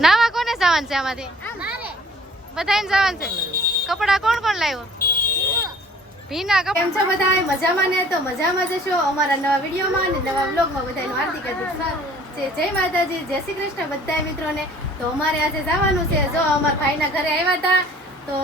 નાવા કોને જવાનું છે આમાંથી? બધાને જવાનું છે? કપડા કોણ કોણ લાવ્યો? ભીના કપડા કેમ છો બધા મજામાં ને? તો મજામાં જશો અમારા નવા વિડીયોમાં અને નવા વ્લોગમાં બધાનું હાર્દિક હાર્દિક સ્વાગત. છે જય માતાજી જય શ્રી કૃષ્ણ બધા મિત્રોને. તો અમારે આજે જવાનું છે. જો અમારા ભાઈના ઘરે આવ્યા હતા તો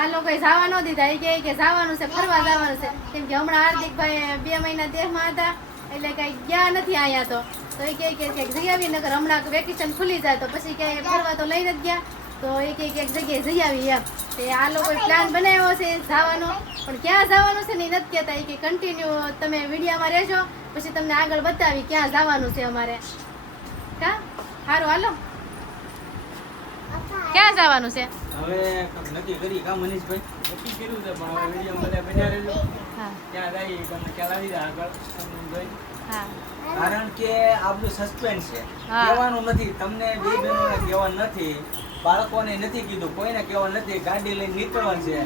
આ લોકોએ જવા ન દીધા. એ કહે કે જવાનું છે ફરવા જવાનું છે. કેમ કે હમણાં હાર્દિકભાઈ બે મહિના દેહમાં હતા. એટલે કઈ ગયા નથી અહીંયા તો. તો એ કહે કે ક્યાંક જઈ આવી હમણાં વેકેશન ખુલી જાય તો પછી ક્યાંય ફરવા તો લઈને જ ગયા. તો એ કહે કે એક જગ્યાએ જઈ આવી એમ. તે આ લોકોએ પ્લાન બનાવ્યો છે જવાનો. પણ ક્યાં જવાનું છે ને નથી કહેતા. એ કે કન્ટિન્યુ તમે વિડીયામાં રહેજો, પછી તમને આગળ બતાવી ક્યાં જવાનું છે અમારે. કા? સારું હાલો. ક્યાં જવાનું છે? હવે નક્કી કરી કા મનીષભાઈ? નક્કી કર્યું છે પણ હવે વીડિયો બધા બન્યા રહેજો. ત્યાં જઈ તમને ખ્યાલ આવી જાય આગળ સમજણભાઈ. કારણ કે આપણું સસ્પેન્સ છે. કહેવાનું નથી તમને બે બહેનોને કહેવાનું નથી બાળકોને નથી કીધું કોઈને કહેવાનું નથી ગાડી લઈને નીકળવાનું છે.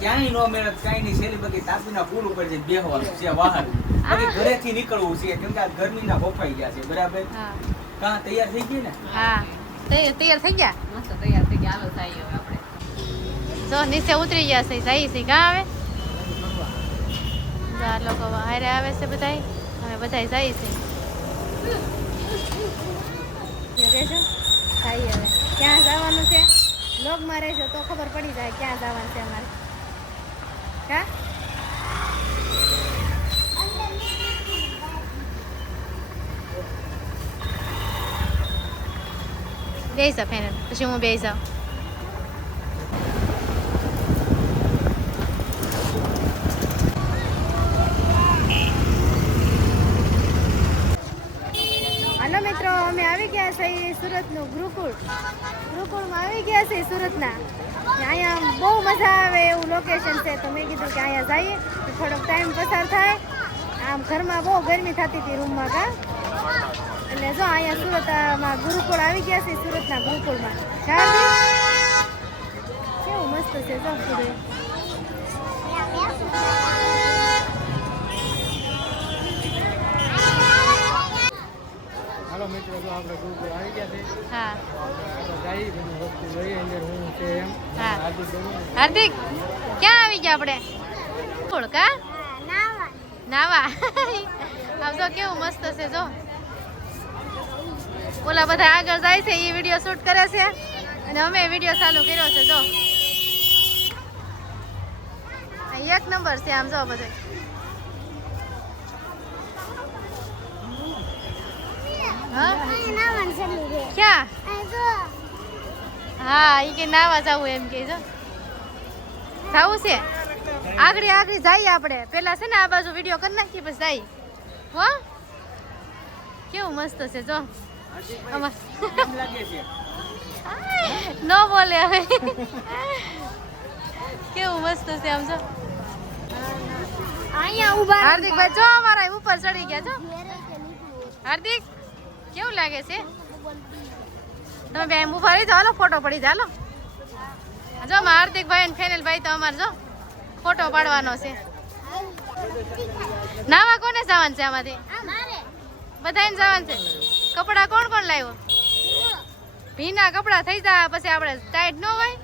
ક્યાંય નો મેળત કાંઈ નહીં છેલ્લી બધી તાપીના પુલ ઉપર છે બેહવાનું છે વાહન. પછી ઘરેથી નીકળવું છે કેમ કે આ ગરમીના બફાઈ ગયા છે બરાબર? કા કાં તૈયાર થઈ ગઈ ને? હા. તૈયાર થઈ ગયા? મસ્ત તૈયાર થઈ ગયા આલો થાય જો નીચે ઉતરી ગયા છે જઈ છે ક્યાં આવે આ લોકો હારે આવે છે બધાય હવે બધાય જાય છે રહેજો થાય હવે ક્યાં જવાનું છે લોગમાં રહેજો તો ખબર પડી જાય ક્યાં જવાનું છે અમારે કા બેસી જા પછી હું બેસી જાઉં હાલો મિત્રો અમે આવી ગયા છે સુરતનું ગુરુકુળ. ગુરુકુળમાં આવી ગયા છે સુરતના. અહીંયા બહુ મજા આવે એવું લોકેશન છે. તો મેં કીધું કે અહીંયા જઈએ. થોડોક ટાઈમ પસાર થાય. આમ ઘરમાં બહુ ગરમી થતી હતી રૂમમાં કા એટલે જો અહીંયા સુરતમાં ગુરુકુળ આવી ગયા છે સુરતના ગુરુકુળમાં. કેવું મસ્ત છે જો આપણે ગુરુકુળ આવી ગયા છે હા. જઈ વસ્તુ લઈ અંદર હું છે એમ. હા. હાર્દિક ક્યાં આવી ગયા આપણે? ગુરુકુળ કા નાવા. આમ જો કેવું મસ્ત છે જો. ઓલા બધા આગળ જાય છે એ વીડિયો શૂટ કરે છે. અને અમે વીડિયો ચાલુ કર્યો છે જો. એક નંબર છે આમ જો બધું. ક્યાં? હા એ કે નાવા જવું એમ કે જો. જવું છે? આગળ આગળ જઈએ આપણે. પેલા છે ને આ બાજુ વીડિયો કરી નાખીએ પછી જઈએ હો? કેવું મસ્ત છે જો. ન બોલે હવે. કેવું મસ્ત છે આમ જો. અહીંયા ઊભા હાર્દિક ભાઈ જો અમારા ઉપર ચડી ગયા છો હાર્દિક? કેવું લાગે છે? તમે બે એમ ઊભા રહી જાઓ ફોટો પડી હાલો જો અમારા હાર્દિક ભાઈ અને ફેનલ ભાઈ તો અમારે જો ફોટો પાડવાનો છે. નાવા કોને જવાનું છે આમાંથી? બધાને જવાનું છે? કપડા કોણ કોણ લાવ્યો? ભીના કપડા થઈ જાય, પછી આપણે ટાઈટ ન હોય?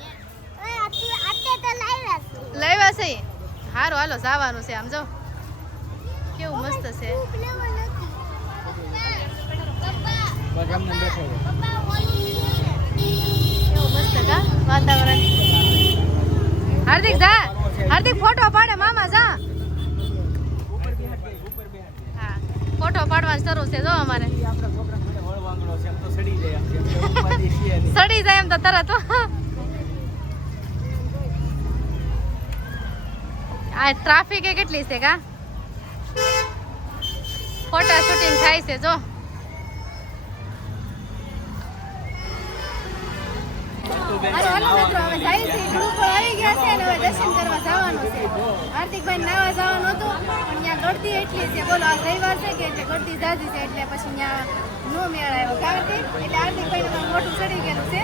લાવ્યા છે. સારું હાલો, જવાનું છે આમ જો. કેવું મસ્ત છે. વાતાવરણ હાર્દિક જા હાર્દિક ફોટો પાડે, મામા જા. હા, ફોટો પાડવાનું શરૂ છે, જો અમારે. સડી જાય એમ તો તરત આ ટ્રાફિક કેટલી છે, કા ફોટા શૂટિંગ થાય છે, જો હાલો હાલો મિત્રો, હવે જાય ગ્રુપ આવી ગયા છે અને હવે દર્શન કરવા જવાનું છે. હાર્દિકભાઈ નાવા જવાનું હતું ત્યાં ગળદી એટલી છે, બોલો, આજ રવિવાર છે એટલે ગળદી જાજી છે, એટલે પછી ત્યાં નો મેળ આવ્યો. કારણ એટલે હાર્દિકભાઈ ને મોટું ચડી ગયેલું છે,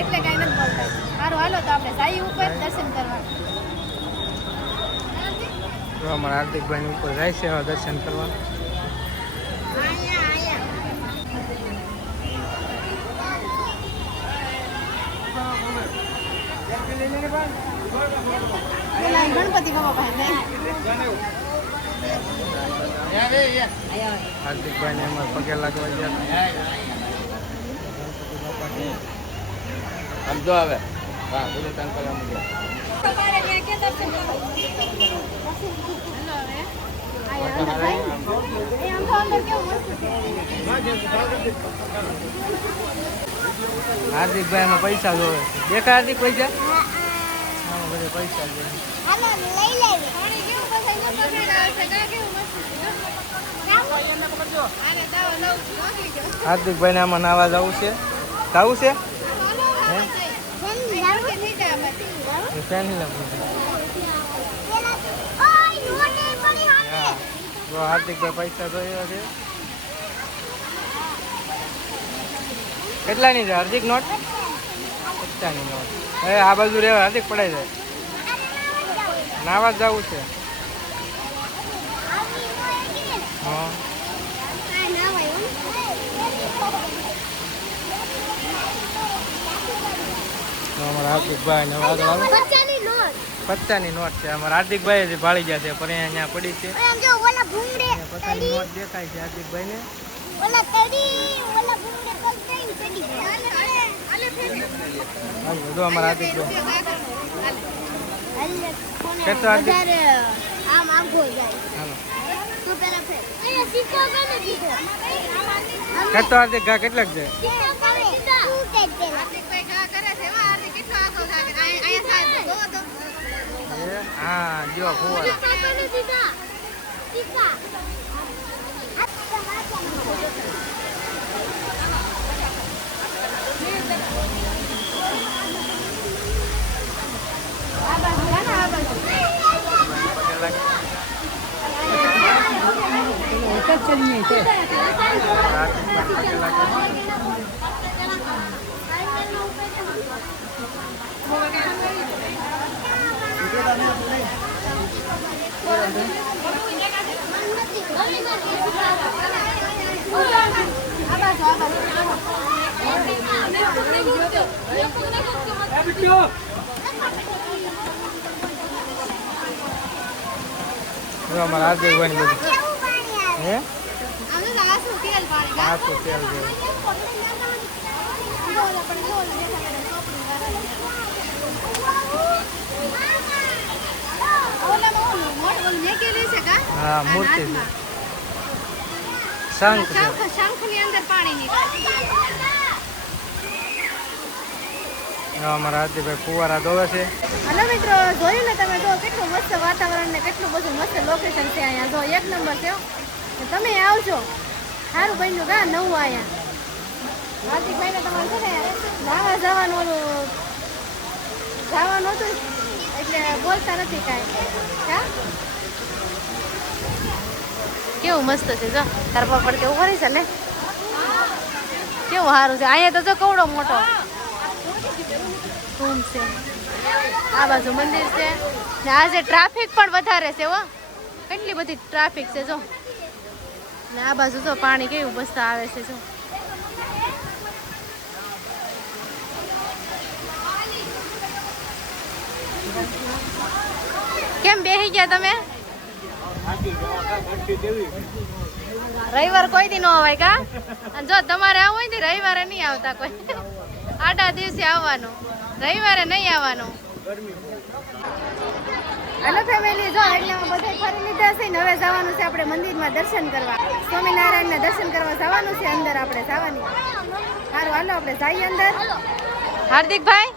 એટલે કાંઈ નથી બોલતા. સારું હાલો, તો આપણે જઈએ ઉપર દર્શન કરવા. હાર્દિકભાઈ ઉપર જાય દર્શન કરવા. ગણપતિ હાર્દિકભાઈ ને એમાં પગે લાગવા ગયા સમજો હવે હા બોલો તાન છે. હાર્દિકભાઈ એમાં પૈસા જોવે દેખા હાર્દિક પૈસા બધે પૈસા પાણી કેવું બધાયને પકડેલા હશે. કાં કેવું મસ્ત છે. છું. હાર્દિકભાઈ ને આમાં નાવા જવું છે. જવું છે? હાર્દિકભાઈ પૈસા જોયો છે. કેટલાની છે? હાર્દિક નોટ? પચાસની નોટ. હવે આ બાજુ રહેવા હાર્દિક પડાય જાય. નાવા જવું છે? હા. અમારા હાર્દિકભાઈ ને આગળ આવે? પત્તાની નોટ છે. અમારા હાર્દિકભાઈ જ ભાળી ગયા છે પણ અહીંયા પડી છે. પત્તાની નોટ દેખાય છે હાર્દિકભાઈ ને જો અમારા હાર્દિકભાઈ. કેટલો હાર્દિક આમ આખો જાય. હાલો. તું પેલા ફેર. અહીંયા સિક્કો કને દીધો. કેટલો હાર્દિક ઘા કેટલાક છે તું કે પેલા. હાર્દિકભાઈ ગા કરે છે. કેટલો આગળ છે. હા જો ફુવારા સિક્કા કને દીધા સિક્કા આ બાજુ છે ને, આ બાજુ. પગે લાગે. હાર્દિકભાઈ પગે લાગે. આ બાજુ, આ બાજુ. જો અમારા હાર્દિકભાઈ ને બધું હે આમ તો આ શું તેલ પાણી કાં? પાંચસો તેલ છે જો ઓલા પણ જો ઓલું દેખાય છે, ચોપડી વાળા. ઓલામાં ઓલું મોટું ઓલું મેકેલું છે કાં? હા, મૂર્તિ. શંખ શંખની અંદર પાણી નીકળે અમારા હાર્દિકભાઈ ને તમે જો કેટલું મસ્ત વાતાવરણ ને કેટલું બધું મસ્ત લોકેશન છે અહીંયા. જો એક નંબર છે તમે આવજો. સારું બન્યું કા નવું અહીંયા. હાર્દિકભાઈ ને તમારે છે જવાનું ઓલું હતું. એટલે બોલતા નથી કાંઈ. હા? કેવું મસ્ત છે, જો. તારા પર કેવું ફરી છે ને? કેવું સારું છે? અહીંયા તો જો કવડો મોટો. રૂમ છે. આ બાજુ મંદિર છે. ને આજે ટ્રાફિક પણ વધારે છે હો. કેટલી બધી ટ્રાફિક છે જો. ને આ બાજુ જો પાણી કેવું બસતા આવે છે જો. કેમ બેસી ગયા તમે? રવિવાર કોઈ દી ન અવાય કા? જો તમારે આવું હોય ને રવિવારે નહીં આવતા કોઈ. આડા દિવસે આવવાનું રવિવારે નહીં આવવાનું. હેલો ફેમિલી જો એટલે અમે બધા ફરી લીધા છે ને હવે જવાનું છે આપણે મંદિરમાં દર્શન કરવા. સ્વામિનારાયણના દર્શન કરવા જવાનું છે અંદર આપણે જવાની. સારું હાલો આપણે જઈએ અંદર. હાર્દિકભાઈ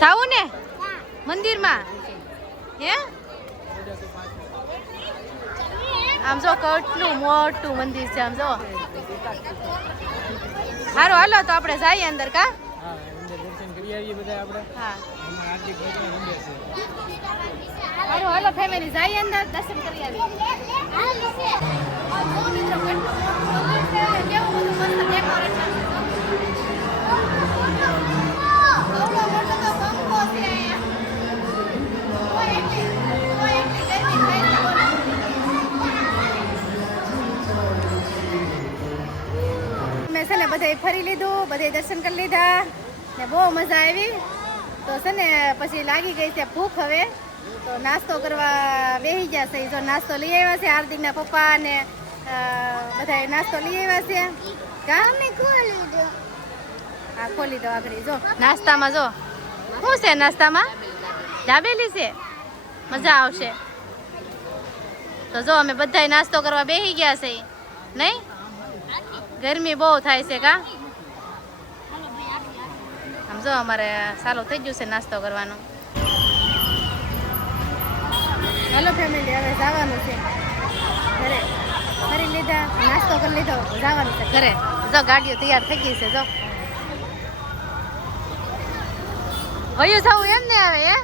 સાવું ને? મંદિરમાં? હે? આમ જો કેટલું મોટું મંદિર છે આમ જો. સારું હાલો તો આપણે જઈએ અંદર કા? કરી આવીએ બધા આપણે. હા. અમારા હાર્દિકભાઈ પણ છે. હાલો હાલો ફેમિલી જઈએ અંદર દર્શન કરી આવીએ. જો મિત્રો કેવું મસ્ત છે. ને બધે ફરી લીધું બધે દર્શન કરી લીધા. ને બહુ મજા આવી. તો છે ને પછી લાગી ગઈ છે ભૂખ હવે. તો નાસ્તો કરવા બેસી ગયા છે. જો નાસ્તો લઈ આવ્યા છે હાર્દિકના પપ્પા ને બધા નાસ્તો લઈ આવ્યા છે. હા ખોલી દો આગળ જો. નાસ્તામાં જો. શું છે નાસ્તામાં? ડાબેલી છે? મજા આવશે. તો જો અમે બધાય નાસ્તો કરવા બેસી ગયા છે. નહીં? ગરમી બહુ થાય છે કા આમ જો અમારે સારું થઈ ગયું છે નાસ્તો કરવાનો. હેલો ફેમિલી હવે જવાનું છે. ઘરે. કરી લીધા નાસ્તો કરી લીધો જવાનું છે. ઘરે. જો ગાડીઓ તૈયાર થઈ ગઈ છે જો. વયું જવું એમ ને આવે હે?